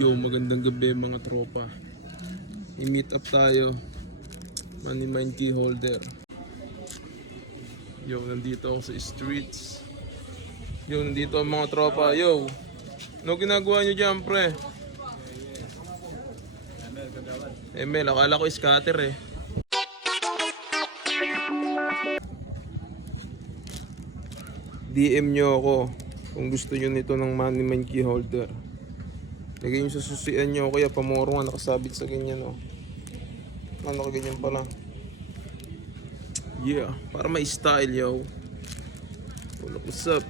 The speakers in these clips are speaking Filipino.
Yo, magandang gabi mga tropa. I-meet up tayo. Money Mind Key Holder. Yo, nandito ako sa streets. Yo, nandito ang mga tropa. Yo, ano ginagawa nyo dyan, pre? Mel, akala ko scatter eh. DM nyo ako kung gusto nyo nito ng Money Mind Key Holder. Lagay nyo sa susian nyo, kaya pamoro nga nakasabit sa ganyan, oh. Ano ka ganyan pala? Yeah, para may style, yo. What's up?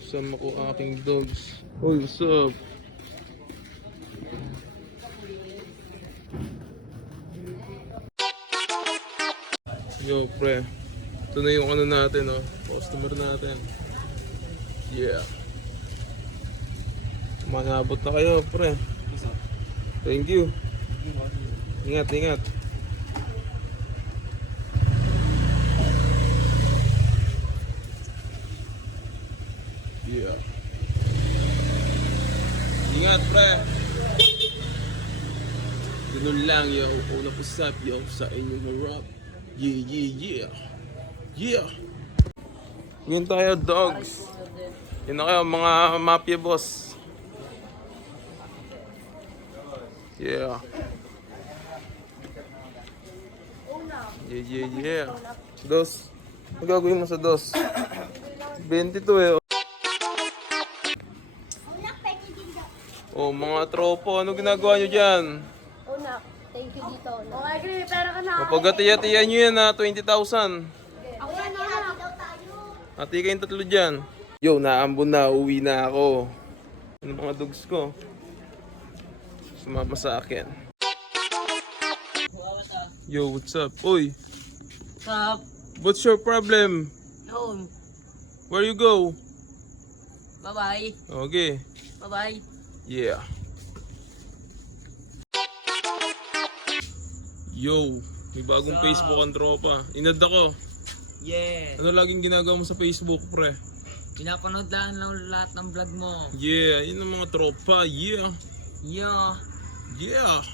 Kasama ko aking dogs. Oy, what's up? Yo, pre. Ito na yung ano natin, oh. Customer natin. Yeah. Manabot na kayo, pre. Thank you. Ingat, ingat. Yeah. Ingat, pre. Ganun lang, yo. Una usap, yo, sa inyong harap. Yeah, yeah, yeah. Yeah. Ngayon tayo, dogs. Yun na kayo, mga mafia boss. Yeah. Yeah, yeah, yeah. Dos. Ano gagawin mo sa dos? 22 eh. Oh, mga tropo, ano ginagawa nyo dyan? Una, thank you dito. Oh, agree, pero ka na. Mapagatiya-tiya nyo yan ha, 20,000. Ako yan, Una. Hati kayong tatlo dyan. Yo, naambon na, uwi na ako. Ano mga dogs ko? Sumama sa akin. Yo, what's up? Oy, What's up? what's your problem? Home. Where you go? Bye-bye. Okay. Bye-bye. Yeah. Yo, may bagong What's up? Facebook ang tropa. Inad ako. Yeah. Ano laging ginagawa mo sa Facebook, pre? Pinapanood lang lahat ng vlog mo. Yeah, yun ang mga tropa. Yeah. Yeah. Yeah.